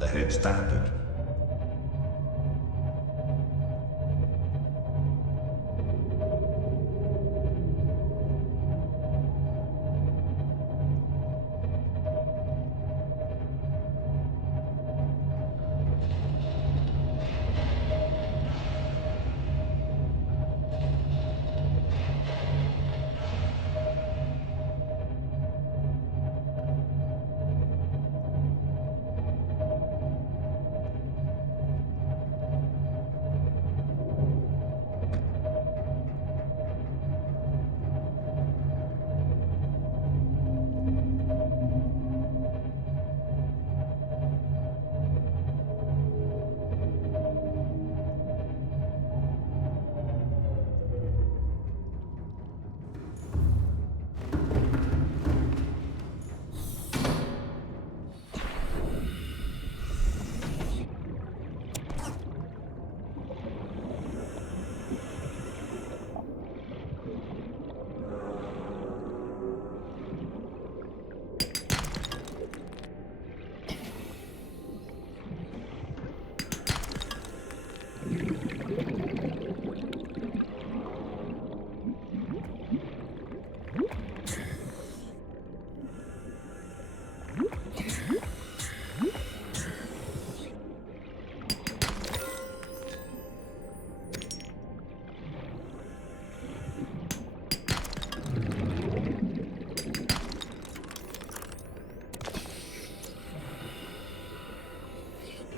The head standard.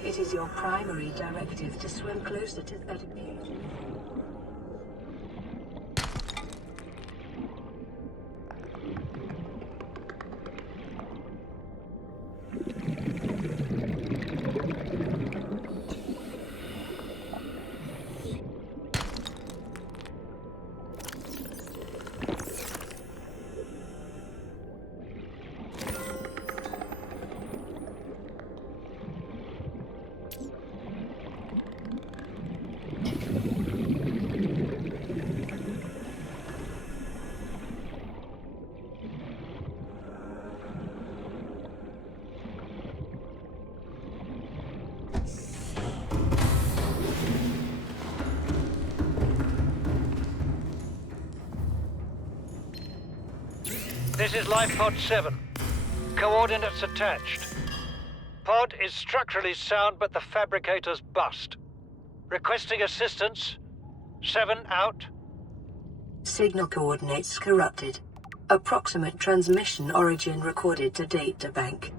It is your primary directive to swim closer to that objective. This is Life Pod 7. Coordinates attached. Pod is structurally sound, but the fabricator's bust. Requesting assistance. 7 out. Signal coordinates corrupted. Approximate transmission origin recorded to data bank.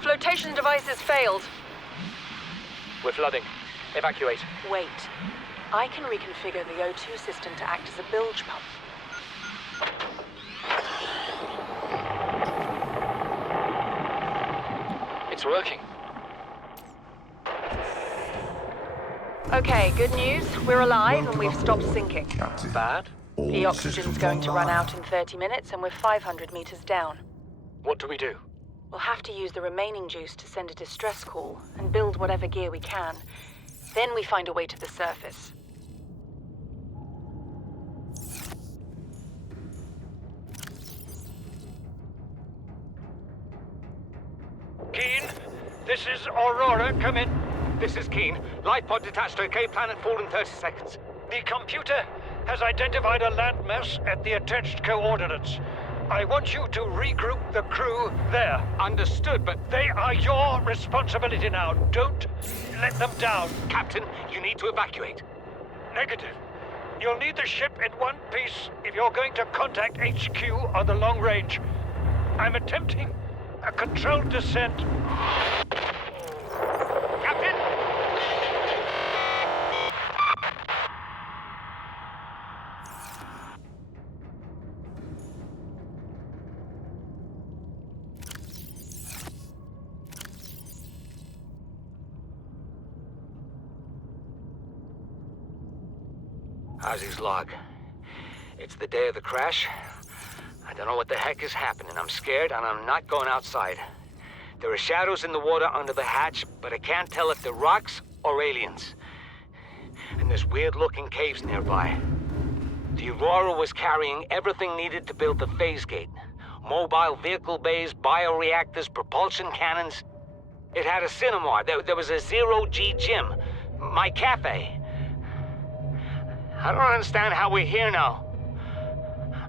Flotation devices failed. We're flooding. Evacuate. Wait. I can reconfigure the O2 system to act as a bilge pump. It's working. Okay, good news. We're alive and we've stopped sinking. Captain. Bad? All The oxygen's systems going to run online. out in 30 minutes and we're 500 meters down. What do we do? We'll have to use the remaining juice to send a distress call and build whatever gear we can. Then we find a way to the surface. Keen, this is Aurora. Come in. This is Keen. Life pod detached to Cape Planet 4 in 30 seconds. The computer has identified a landmass at the attached coordinates. I want you to regroup the crew there. Understood, but They are your responsibility now. Don't let them down. Captain, you need to evacuate. Negative. You'll need the ship in one piece if you're going to contact HQ on the long range. I'm attempting a controlled descent. Captain! How's his log? It's the day of the crash. I don't know what the heck is happening. I'm scared and I'm not going outside. There are shadows in the water under the hatch, but I can't tell if they're rocks or aliens. And there's weird-looking caves nearby. The Aurora was carrying everything needed to build the phase gate. Mobile vehicle bays, bioreactors, propulsion cannons. It had a cinema. There was a zero-G gym. My cafe. I don't understand how we're here now.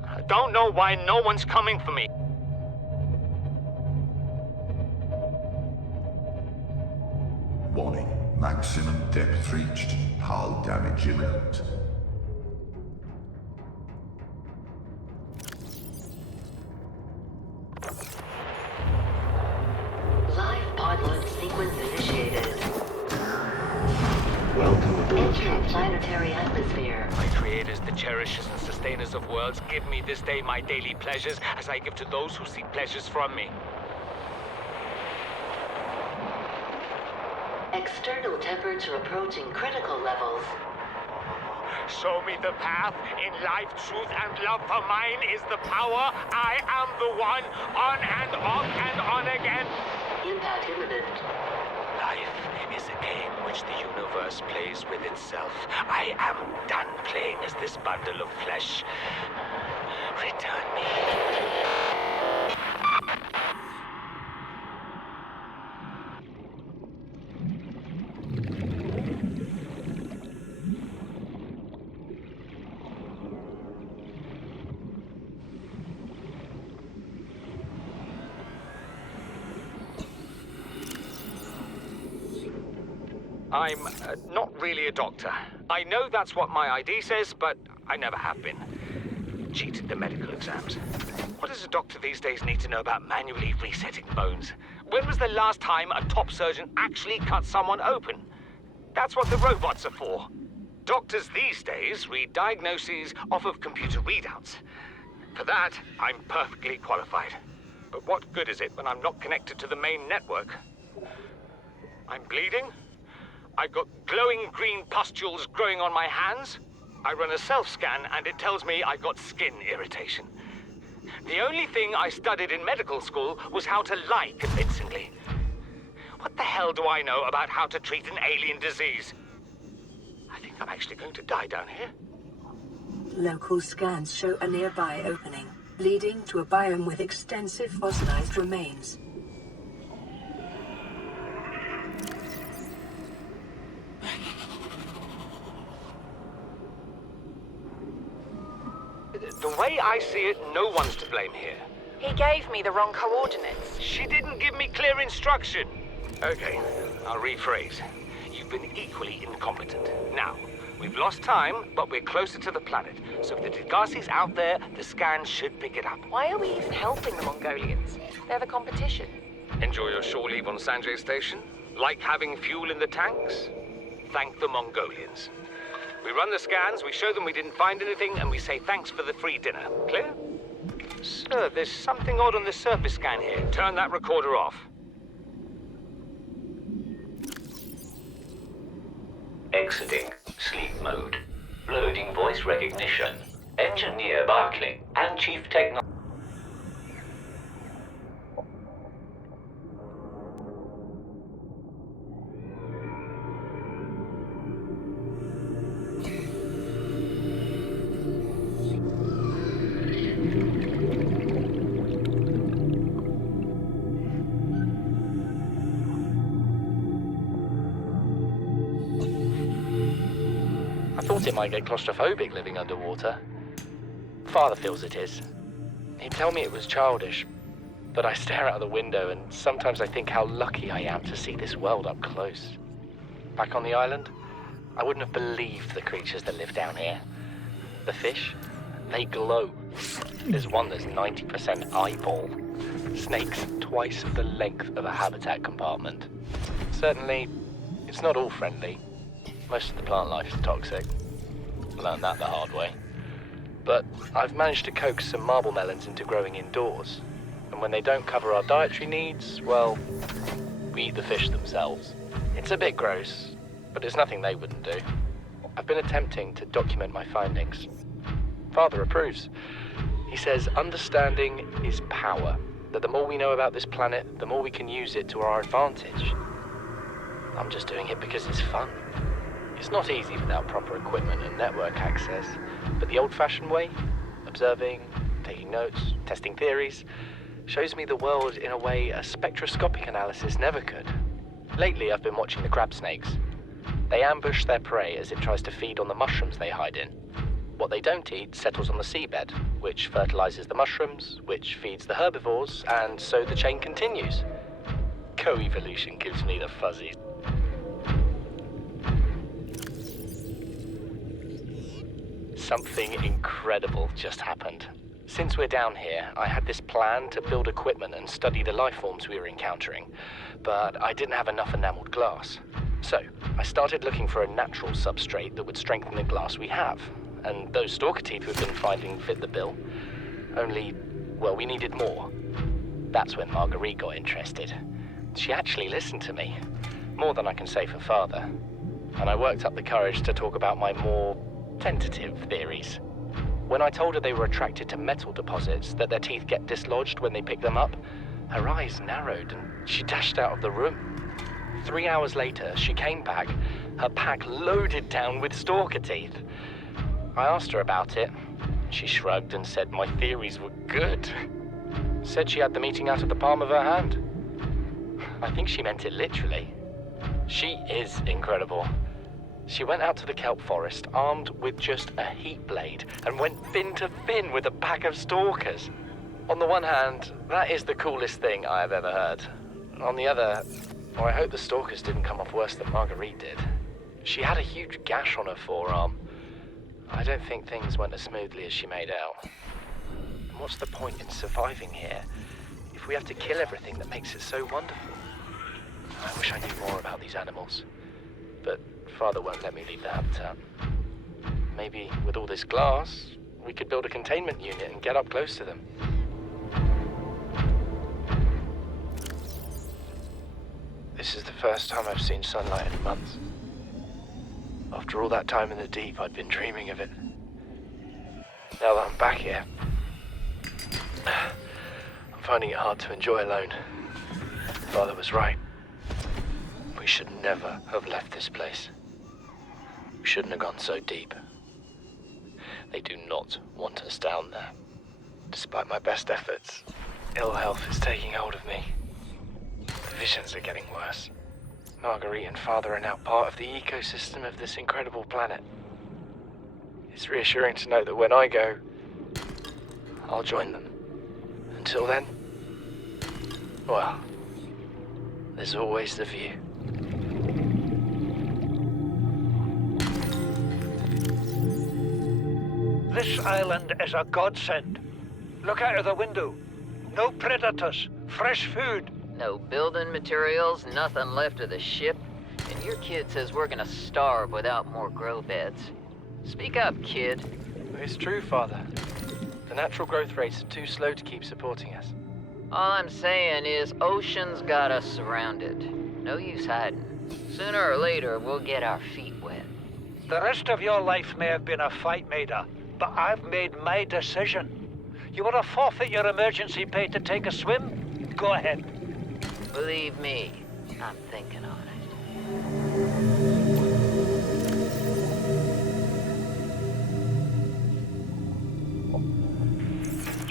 I don't know why no one's coming for me. Warning. Maximum depth reached. Hull damage imminent. Live pod launch sequence initiated. Entering planetary atmosphere. My creators, the cherishers and sustainers of worlds, give me this day my daily pleasures as I give to those who seek pleasures from me. External temperature approaching critical levels. Show me the path. In life, truth, and love for mine is the power. I am the one, on and off and on again. Impact imminent. Life is a game which the universe plays with itself. I am done playing as this bundle of flesh. Return me. I'm not really a doctor. I know that's what my ID says, but I never have been. Cheated the medical exams. What does a doctor these days need to know about manually resetting bones? When was the last time a top surgeon actually cut someone open? That's what the robots are for. Doctors these days read diagnoses off of computer readouts. For that, I'm perfectly qualified. But what good is it when I'm not connected to the main network? I'm bleeding. I've got glowing green pustules growing on my hands. I run a self-scan and it tells me I've got skin irritation. The only thing I studied in medical school was how to lie convincingly. What the hell do I know about how to treat an alien disease? I think I'm actually going to die down here. Local scans show a nearby opening, leading to a biome with extensive fossilized remains. The way I see it, no one's to blame here. He gave me the wrong coordinates. She didn't give me clear instruction. Okay, I'll rephrase. You've been equally incompetent. Now, We've lost time, but we're closer to the planet. So if the Degassi's out there, the scans should pick it up. Why are we even helping the Mongolians? They're the competition. Enjoy your shore leave on Sanjay Station? Like having fuel in the tanks? Thank the Mongolians. We run the scans, we show them we didn't find anything, and we say thanks for the free dinner. Clear? Sir, there's something odd on the surface scan here. Turn that recorder off. Exiting sleep mode. Loading voice recognition. Engineer Barclay and Chief Technology. I thought it might get claustrophobic living underwater. Father feels it is. He'd tell me it was childish, but I stare out the window and sometimes I think how lucky I am to see this world up close. Back on the island, I wouldn't have believed the creatures that live down here. The fish, they glow. There's one that's 90% eyeball. Snakes twice the length of a habitat compartment. Certainly, it's not all friendly. Most of the plant life is toxic. Learned that the hard way. But I've managed to coax some marble melons into growing indoors. And when they don't cover our dietary needs, well, we eat the fish themselves. It's a bit gross, but it's nothing they wouldn't do. I've been attempting to document my findings. Father approves. He says understanding is power, that the more we know about this planet, the more we can use it to our advantage. I'm just doing it because it's fun. It's not easy without proper equipment and network access, but the old-fashioned way, observing, taking notes, testing theories, shows me the world in a way a spectroscopic analysis never could. Lately, I've been watching the crab snakes. They ambush their prey as it tries to feed on the mushrooms they hide in. What they don't eat settles on the seabed, which fertilizes the mushrooms, which feeds the herbivores, and so the chain continues. Co-evolution gives me the fuzzies. Something incredible just happened. Since we're down here, I had this plan to build equipment and study the life forms we were encountering, but I didn't have enough enameled glass. So, I started looking for a natural substrate that would strengthen the glass we have, and those stalker teeth we've been finding fit the bill. Only, well, we needed more. That's when Marguerite got interested. She actually listened to me, more than I can say for Father, and I worked up the courage to talk about my more tentative theories. When I told her they were attracted to metal deposits, that their teeth get dislodged when they pick them up, her eyes narrowed and she dashed out of the room. 3 hours later, she came back, her pack loaded down with stalker teeth. I asked her about it. She shrugged and said my theories were good. Said she had the meeting out of the palm of her hand. I think she meant it literally. She is incredible. She went out to the kelp forest armed with just a heat blade and went fin to fin with a pack of stalkers. On the one hand, that is the coolest thing I have ever heard. On the other, well, I hope the stalkers didn't come off worse than Marguerite did. She had a huge gash on her forearm. I don't think things went as smoothly as she made out. And what's the point in surviving here if we have to kill everything that makes it so wonderful? I wish I knew more about these animals, but Father won't let me leave the habitat. Maybe with all this glass, we could build a containment unit and get up close to them. This is the first time I've seen sunlight in months. After all that time in the deep, I'd been dreaming of it. Now that I'm back here, I'm finding it hard to enjoy alone. Father was right. We should never have left this place. We shouldn't have gone so deep. They do not want us down there. Despite my best efforts, ill health is taking hold of me. The visions are getting worse. Marguerite and Father are now part of the ecosystem of this incredible planet. It's reassuring to know that when I go, I'll join them. Until then, well, there's always the view. This island is a godsend. Look out of the window. No predators, fresh food. No building materials, nothing left of the ship. And your kid says we're gonna starve without more grow beds. Speak up, kid. It's true, Father. The natural growth rates are too slow to keep supporting us. All I'm saying is ocean's got us surrounded. No use hiding. Sooner or later, we'll get our feet wet. The rest of your life may have been a fight, Maida, but I've made my decision. You want to forfeit your emergency pay to take a swim? Go ahead. Believe me, I'm thinking on it.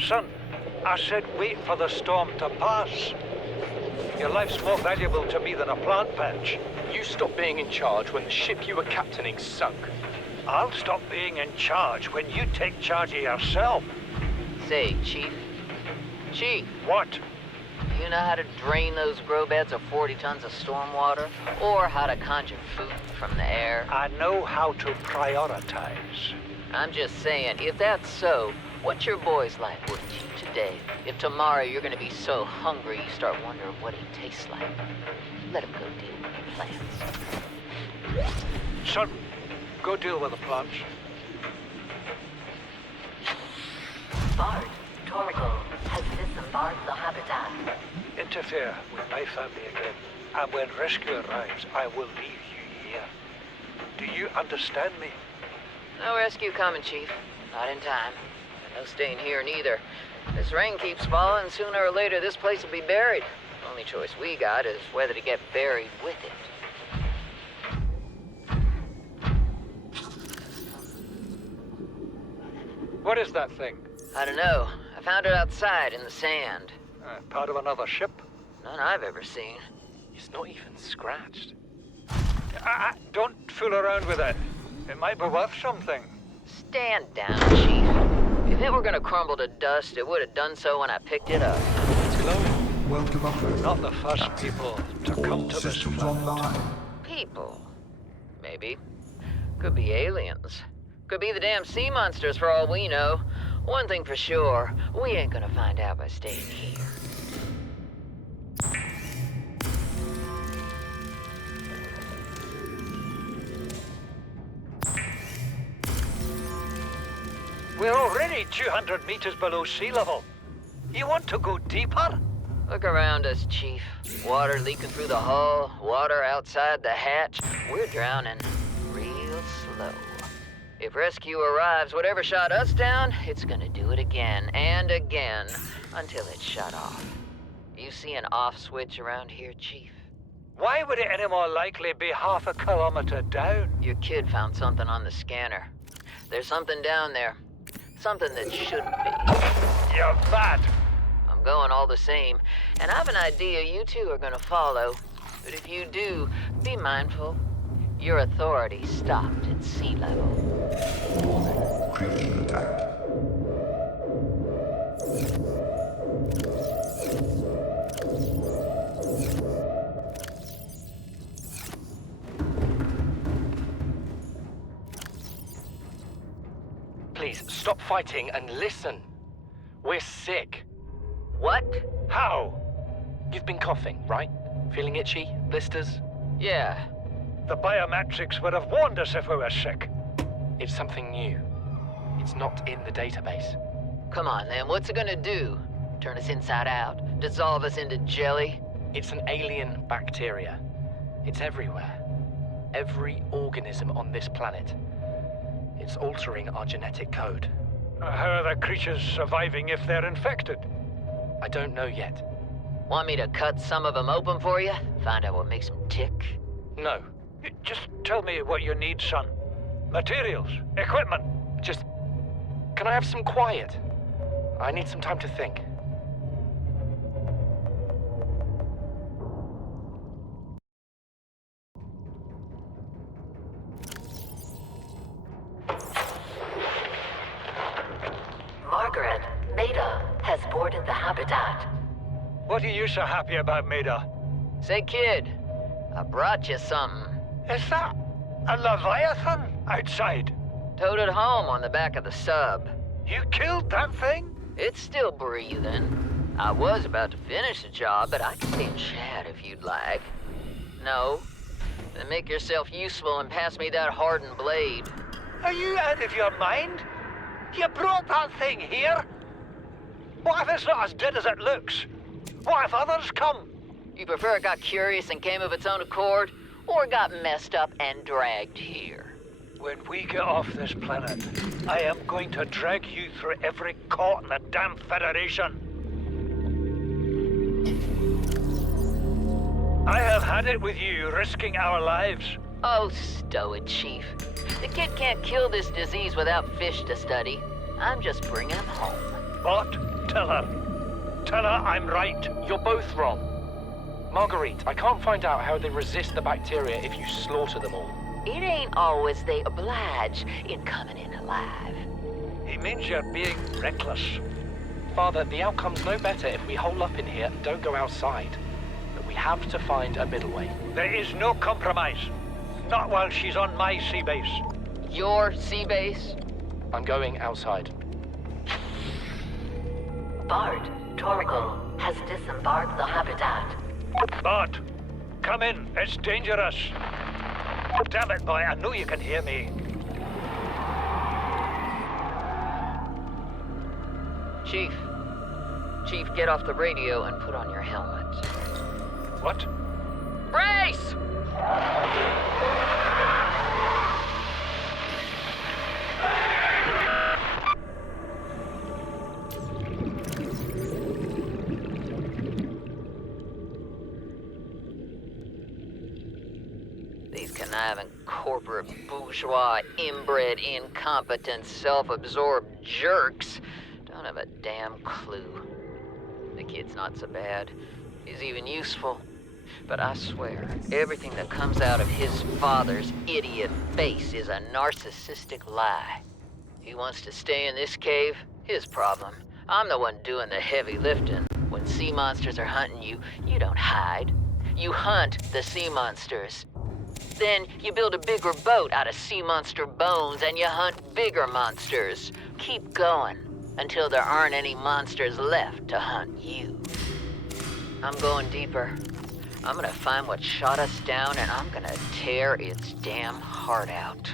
Son, I said wait for the storm to pass. Your life's more valuable to me than a plant patch. You stopped being in charge when the ship you were captaining sunk. I'll stop being in charge when you take charge of yourself. Say, Chief. Chief, What? do you know how to drain those grow beds of 40 tons of storm water? Or how to conjure food from the air? I know how to prioritize. I'm just saying, if that's so, what's your boy's life worth to you today? If tomorrow you're gonna be so hungry you start wondering what he tastes like, let him go deal with the plants. Son, go deal with the plants. Bard, Torgal has disembarked the habitat. Interfere with my family again, and when rescue arrives, I will leave you here. Do you understand me? No rescue coming, Chief. Not in time. And no staying here neither. This rain keeps falling, sooner or later this place will be buried. The only choice we got is whether to get buried with it. What is that thing? I don't know. I found it outside in the sand. Part of another ship? None I've ever seen. It's not even scratched. Don't fool around with it. It might be worth something. Stand down, Chief. If it were gonna crumble to dust, it would have done so when I picked it up. It's glowing. Welcome aboard. Not the first Captain. people to All come to this systems planet. online. People. Maybe. Could be aliens. Could be the damn sea monsters for all we know. One thing for sure, we ain't gonna find out by staying here. We're already 200 meters below sea level. You want to go deeper? Look around us, Chief. Water leaking through the hull, water outside the hatch. We're drowning real slow. If rescue arrives, whatever shot us down, it's gonna do it again and again until it's shut off. You see an off switch around here, Chief? Why would it any more likely be half a kilometer down? Your kid found something on the scanner. There's something down there. Something that shouldn't be. You're mad. I'm going all the same, and I have an idea you two are gonna follow. But if you do, be mindful. Your authority stopped at sea level. Critical attack. Please, stop fighting and listen. We're sick. What? How? You've been coughing, right? Feeling itchy? Blisters? Yeah. The biometrics would have warned us if we were sick. It's something new. It's not in the database. Come on, then. What's it gonna do? Turn us inside out? Dissolve us into jelly? It's an alien bacteria. It's everywhere. Every organism on this planet. It's altering our genetic code. How are the creatures surviving if they're infected? I don't know yet. Want me to cut some of them open for you? Find out what makes them tick? No. Just tell me what you need, son. Materials, equipment. Just... Can I have some quiet? I need some time to think. Margaret, Maida has boarded the habitat. What are you so happy about, Maida? Say, kid, I brought you something. Is that a Leviathan outside? Towed it home on the back of the sub. You killed that thing? It's still breathing. I was about to finish the job, but I can stay and chat if you'd like. No? Then make yourself useful and pass me that hardened blade. Are you out of your mind? You brought that thing here? What if it's not as dead as it looks? What if others come? You prefer it got curious and came of its own accord, or got messed up and dragged here? When we get off this planet, I am going to drag you through every court in the damn Federation. I have had it with you, risking our lives. Oh, stow it, Chief. The kid can't kill this disease without fish to study. I'm just bringing him home. What? Tell her. Tell her I'm right. You're both wrong. Marguerite, I can't find out how they resist the bacteria if you slaughter them all. It ain't always they oblige in coming in alive. He means you're being reckless. Father, the outcome's no better if we hole up in here and don't go outside. But we have to find a middle way. There is no compromise. Not while she's on my sea base. Your sea base? I'm going outside. Bart, Torgal has disembarked the habitat. Bart, come in. It's dangerous. Damn it, boy. I know you can hear me. Chief. Chief, get off the radio and put on your helmet. What? Brace! These conniving corporate bourgeois, inbred, incompetent, self-absorbed jerks don't have a damn clue. The kid's not so bad. He's even useful. But I swear, everything that comes out of his father's idiot face is a narcissistic lie. He wants to stay in this cave, his problem. I'm the one doing the heavy lifting. When sea monsters are hunting you, you don't hide. You hunt the sea monsters. Then you build a bigger boat out of sea monster bones and you hunt bigger monsters. Keep going until there aren't any monsters left to hunt you. I'm going deeper. I'm gonna find what shot us down and I'm gonna tear its damn heart out.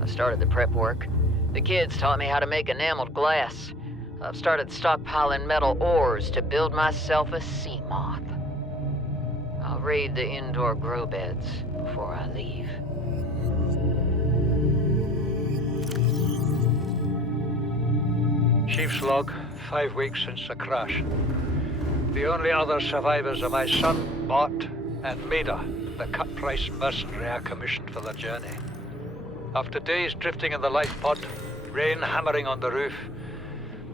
I started the prep work. The kids taught me how to make enameled glass. I've started stockpiling metal ores to build myself a sea moth. I'll raid the indoor grow beds before I leave. Chief's log, 5 weeks since the crash. The only other survivors are my son, Bart, and Maida, the cut-price mercenary I commissioned for the journey. After days drifting in the life pod, rain hammering on the roof,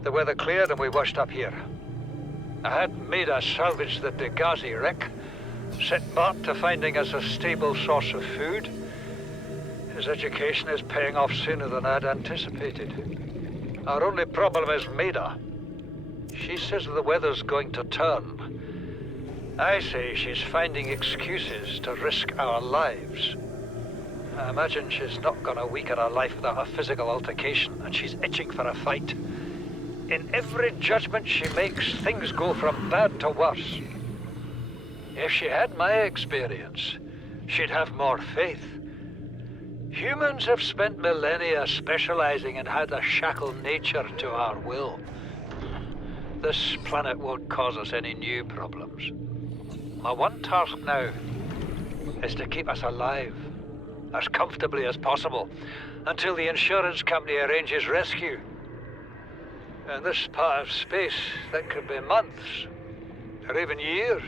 the weather cleared and we washed up here. I had Maida salvage the Degazi wreck, set Bart to finding us a stable source of food. His education is paying off sooner than I'd anticipated. Our only problem is Maida. She says the weather's going to turn. I say she's finding excuses to risk our lives. I imagine she's not gonna weaken her life without a physical altercation, and she's itching for a fight. In every judgment she makes, things go from bad to worse. If she had my experience, she'd have more faith. Humans have spent millennia specializing in how to shackle nature to our will. This planet won't cause us any new problems. My one task now is to keep us alive, as comfortably as possible, until the insurance company arranges rescue. In this part of space, that could be months, or even years.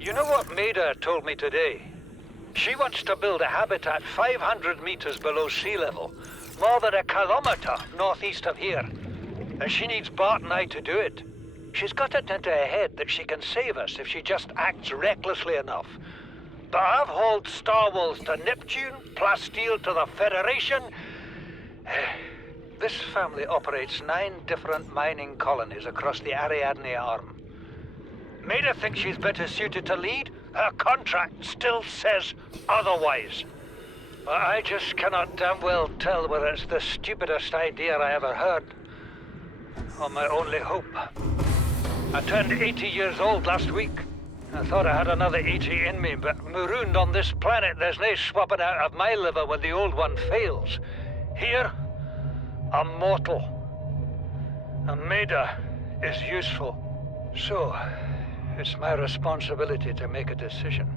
You know what Maida told me today? She wants to build a habitat 500 meters below sea level, more than 1 kilometer northeast of here. And she needs Bart and I to do it. She's got it into her head that she can save us if she just acts recklessly enough. But I've hauled Star Wars to Neptune, Plasteel to the Federation. This family operates 9 different mining colonies across the Ariadne Arm. Maida thinks she's better suited to lead. Her contract still says otherwise. But I just cannot damn well tell whether it's the stupidest idea I ever heard, or my only hope. I turned 80 years old last week. I thought I had another 80 in me, but marooned on this planet, there's no swapping out of my liver when the old one fails. Here, I'm mortal. And Maida is useful. So, it's my responsibility to make a decision.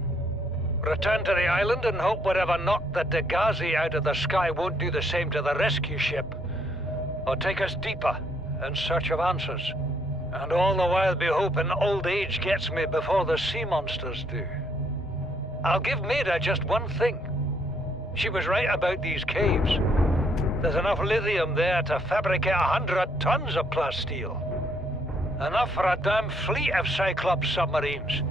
Return to the island and hope whatever knocked the Degazi out of the sky won't do the same to the rescue ship. Or take us deeper in search of answers. And all the while be hoping old age gets me before the sea monsters do. I'll give Maida just one thing. She was right about these caves. There's enough lithium there to fabricate 100 tons of plasteel. Enough for a damn fleet of Cyclops submarines.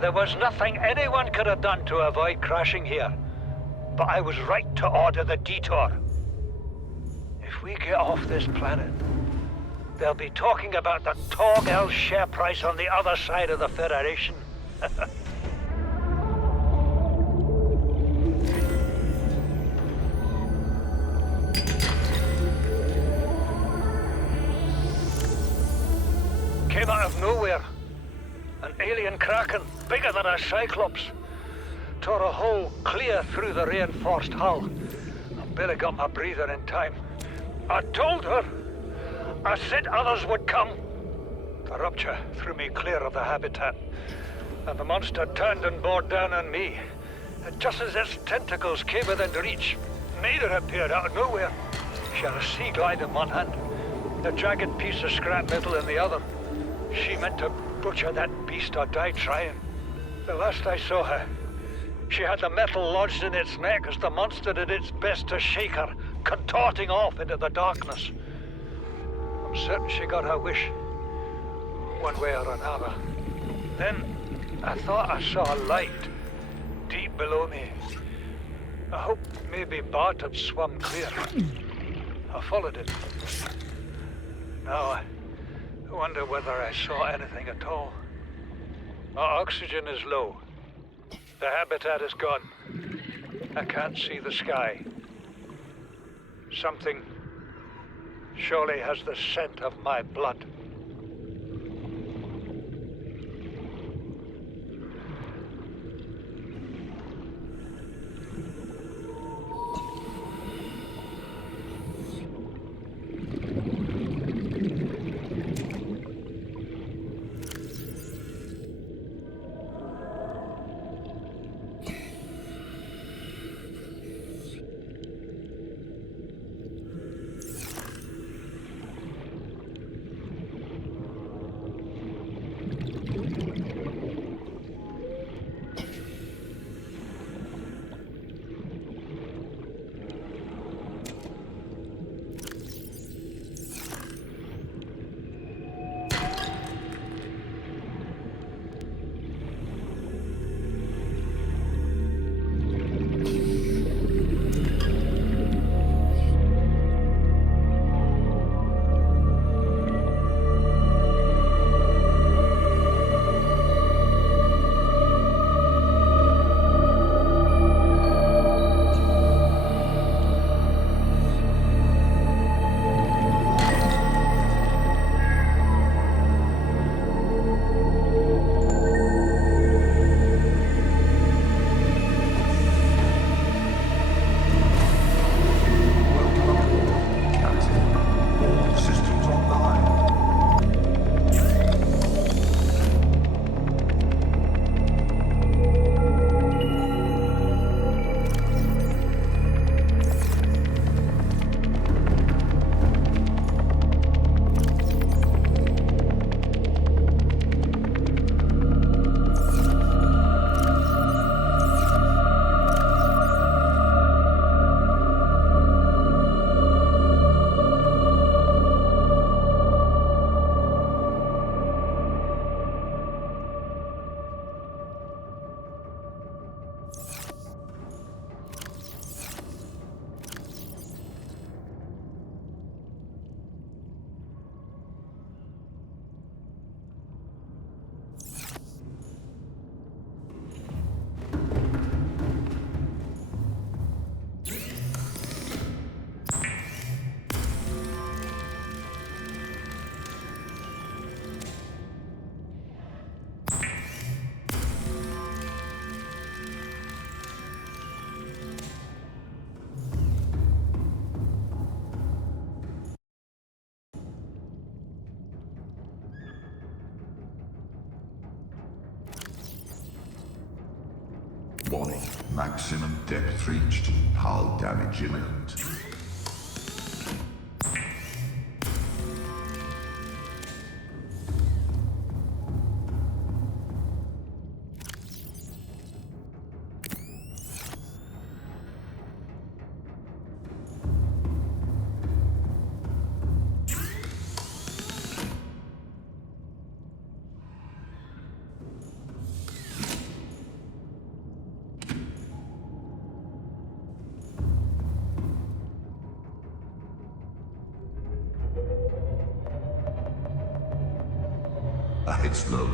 There was nothing anyone could have done to avoid crashing here. But I was right to order the detour. If we get off this planet, they'll be talking about the Torgal share price on the other side of the Federation. Came out of nowhere. An alien kraken, bigger than a Cyclops. Tore a hole clear through the reinforced hull. I barely got my breather in time. I told her. I said others would come. The rupture threw me clear of the habitat, and the monster turned and bore down on me. And just as its tentacles came within reach, Maida appeared out of nowhere. She had a sea glide in one hand, a jagged piece of scrap metal in the other. She meant to butcher that beast or die trying. The last I saw her, she had the metal lodged in its neck as the monster did its best to shake her, contorting off into the darkness. I'm certain she got her wish, one way or another. Then, I thought I saw a light deep below me. I hoped maybe Bart had swum clear. I followed it. Now, I wonder whether I saw anything at all. My oxygen is low. The habitat is gone. I can't see the sky. Something surely has the scent of my blood. Maximum depth reached. Hull damage imminent. It's low.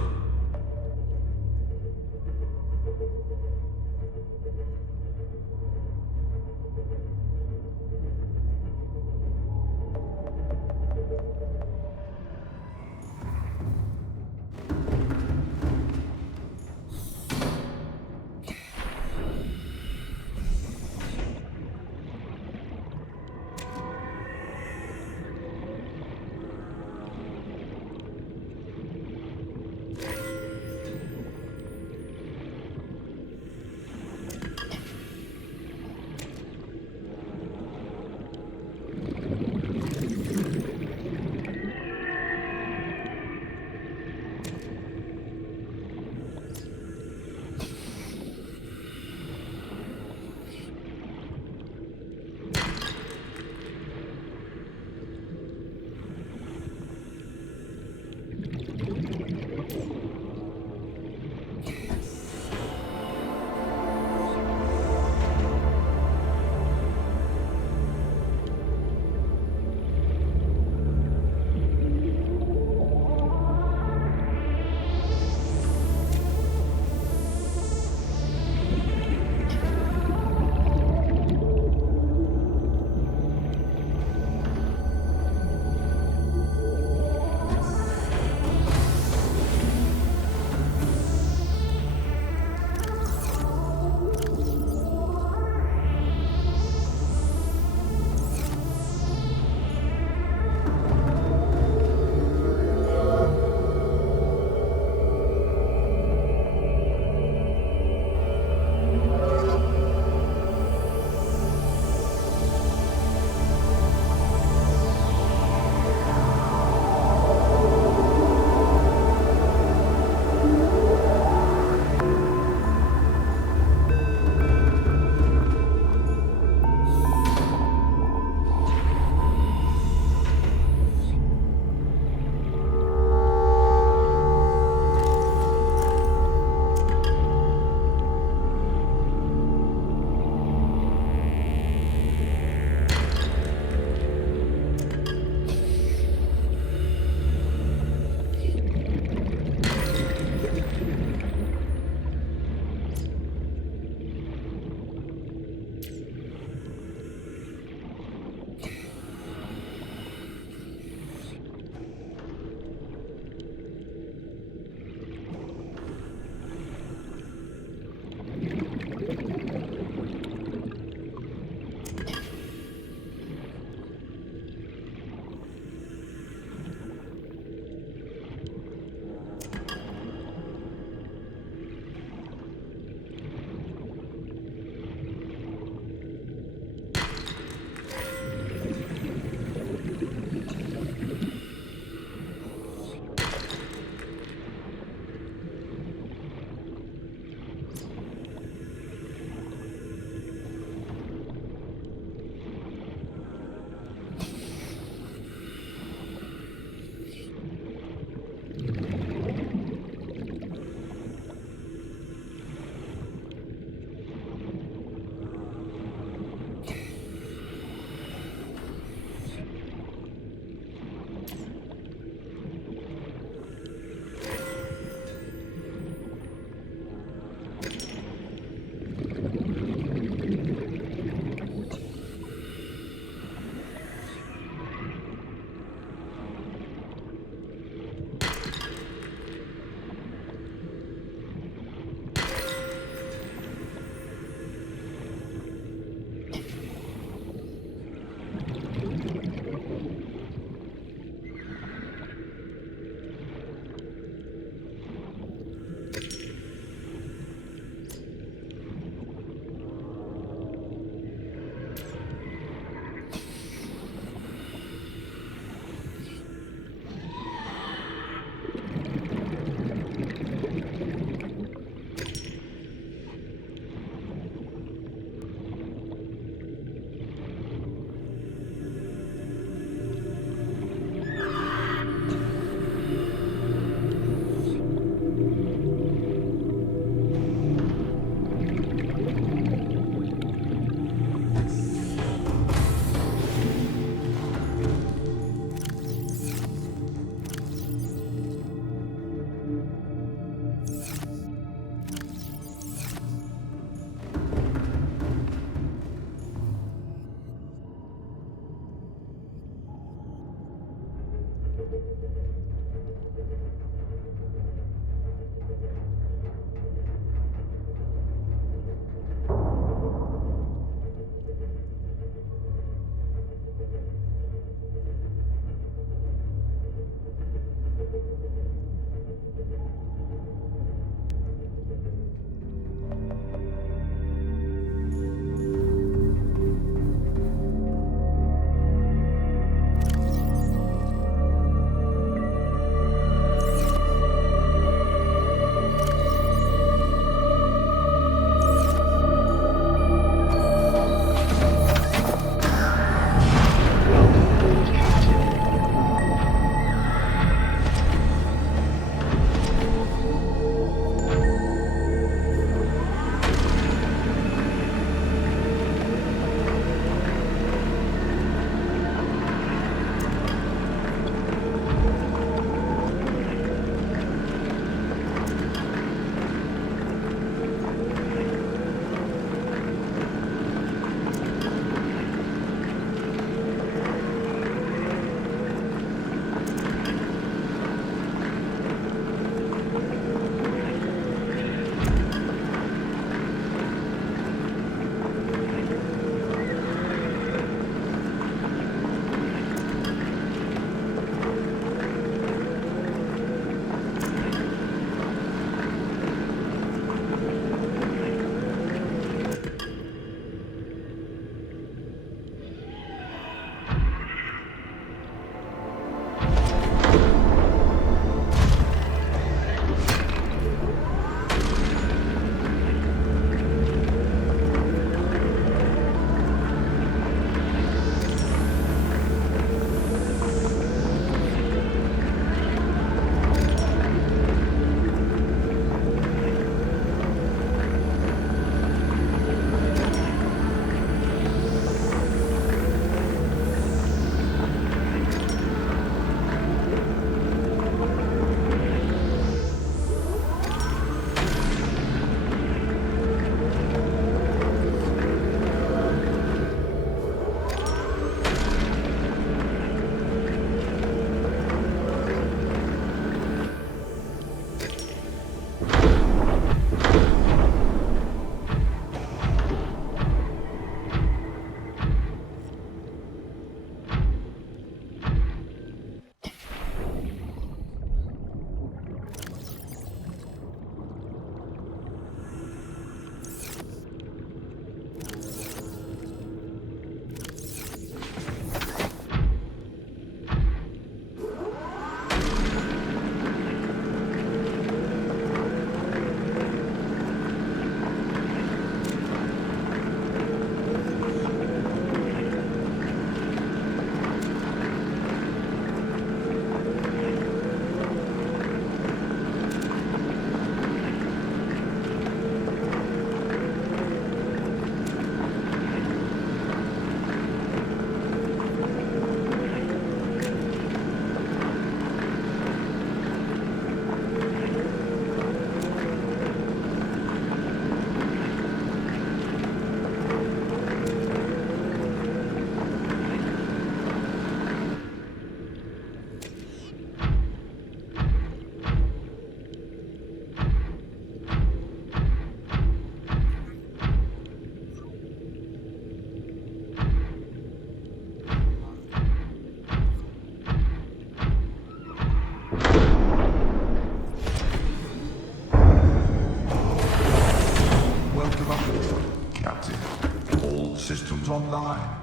online.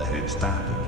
Ahead standard.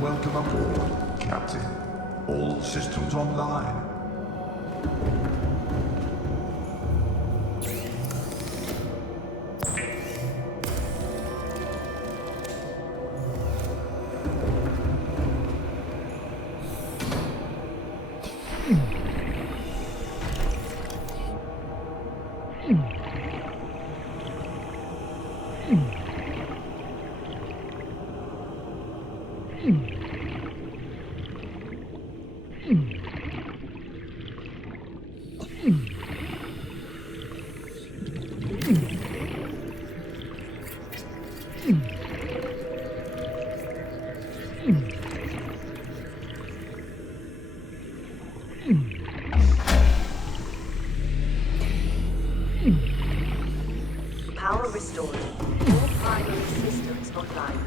Welcome aboard, Captain. All systems online. Power restored. All primary systems online.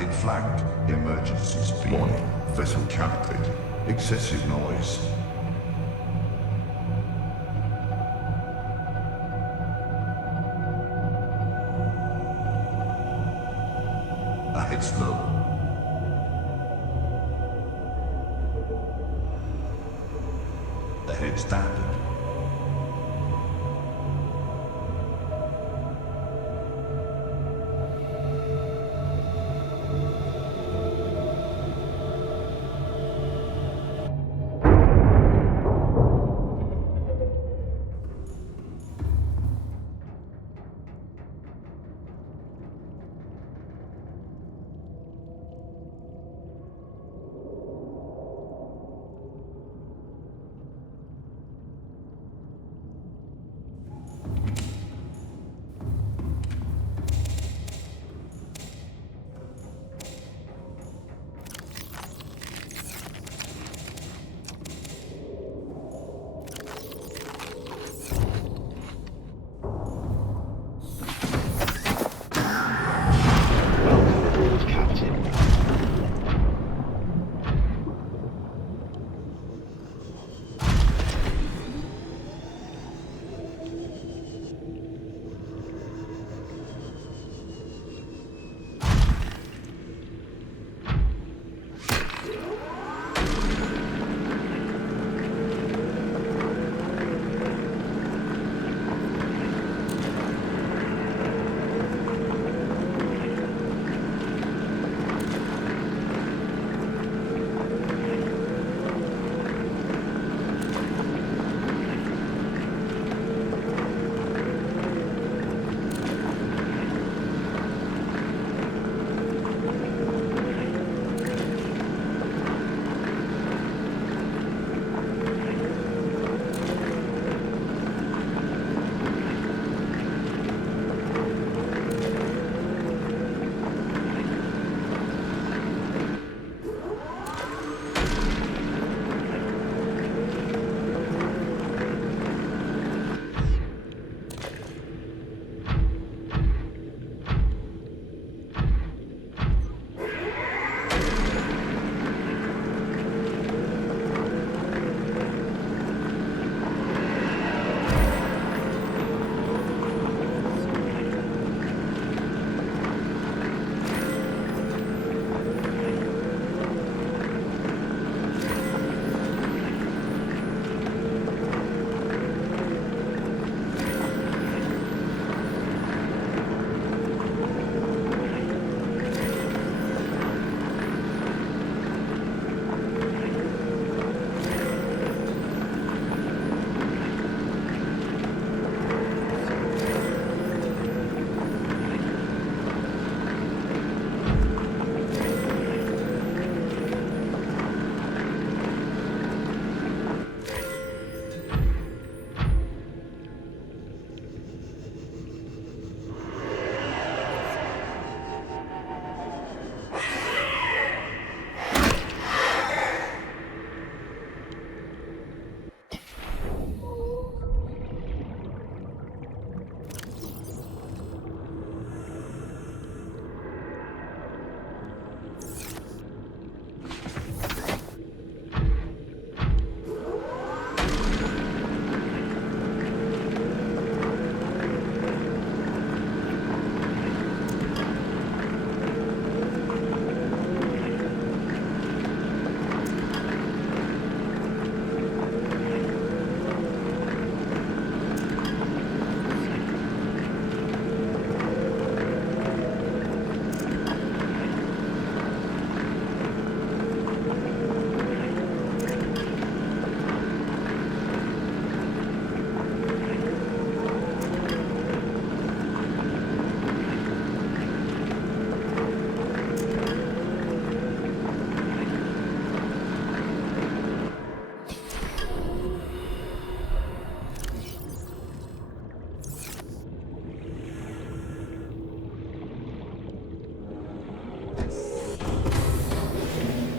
Ahead flagged. Emergency speed. Warning. Vessel captured. Excessive noise. Ahead slow. Ahead standard.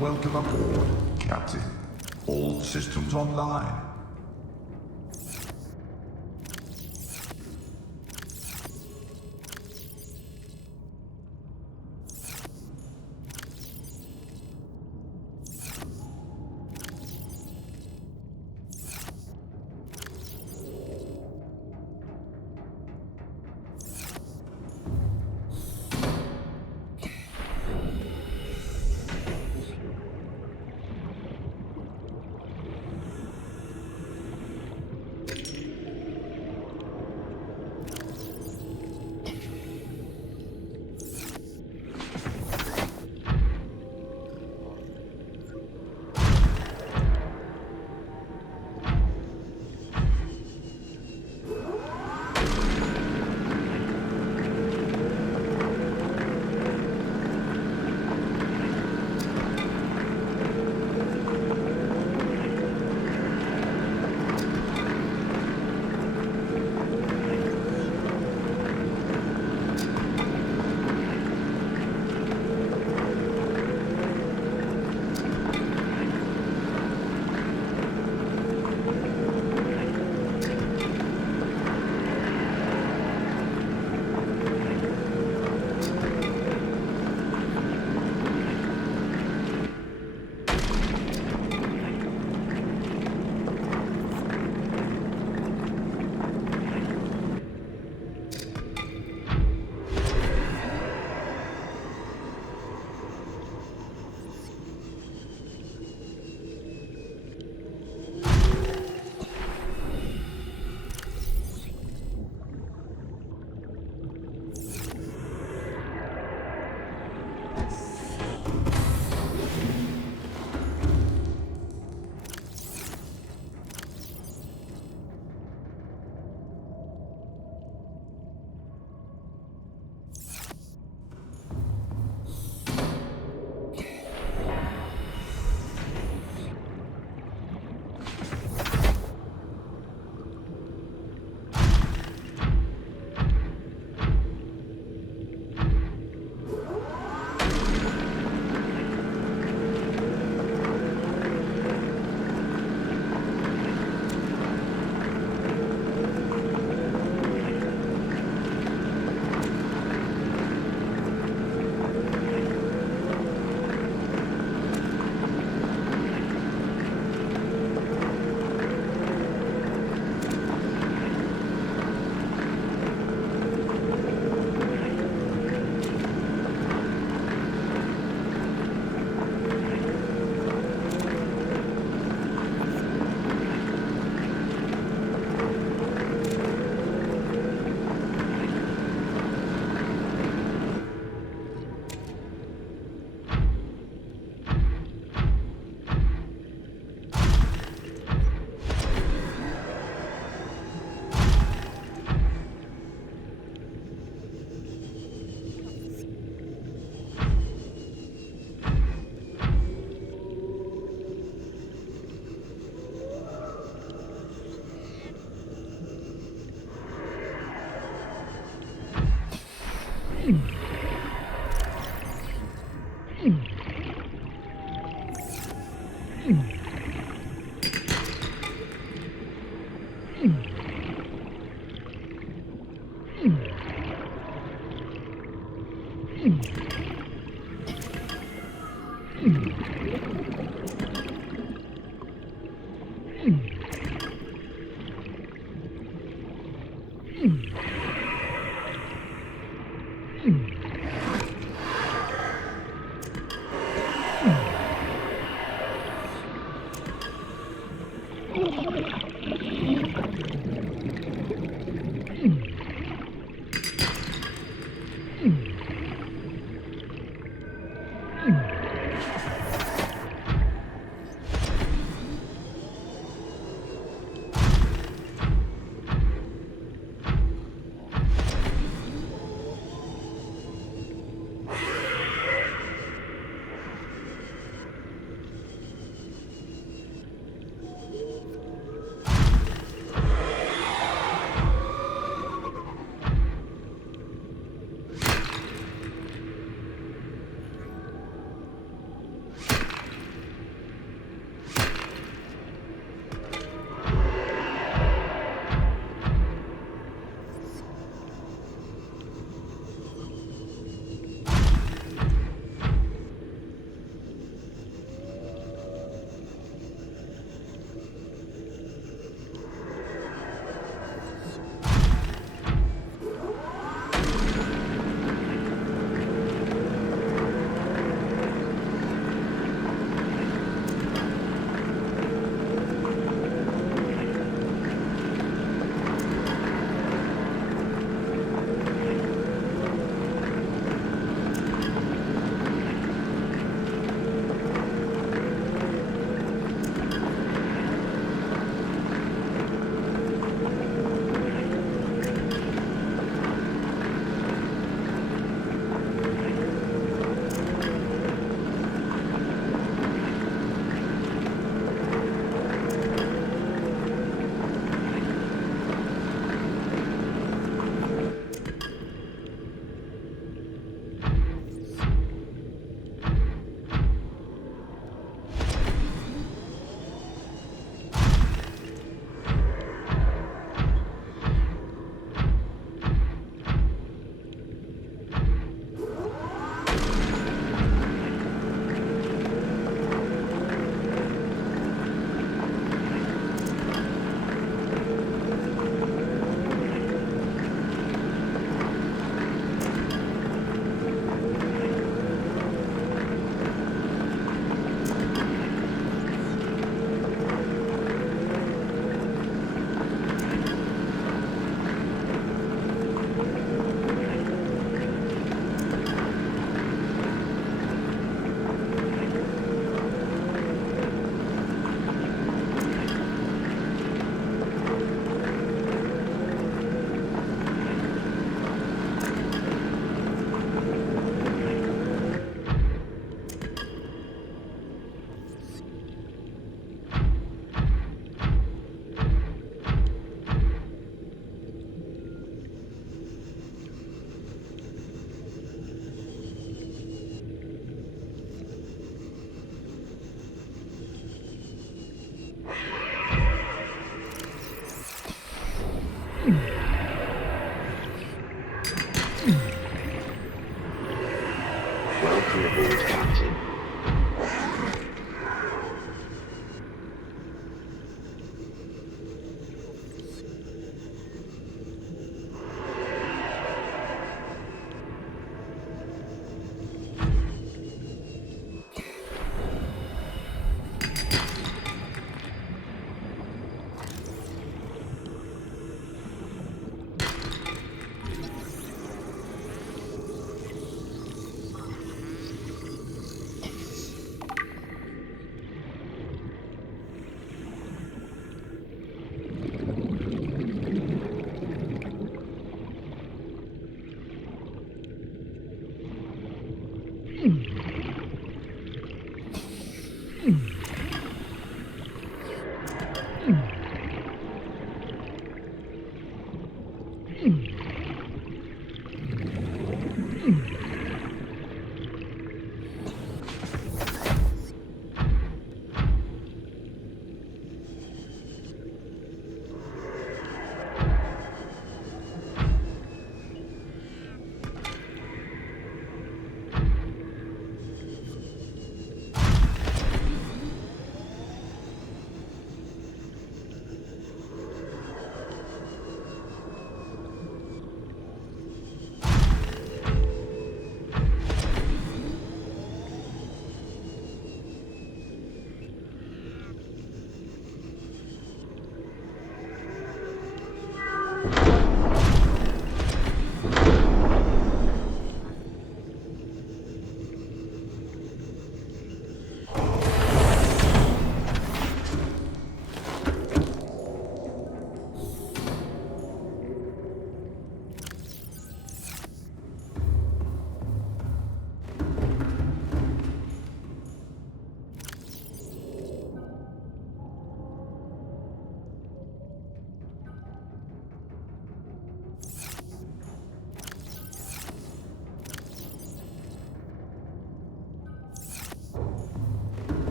Welcome aboard, Captain. All systems online. Mm.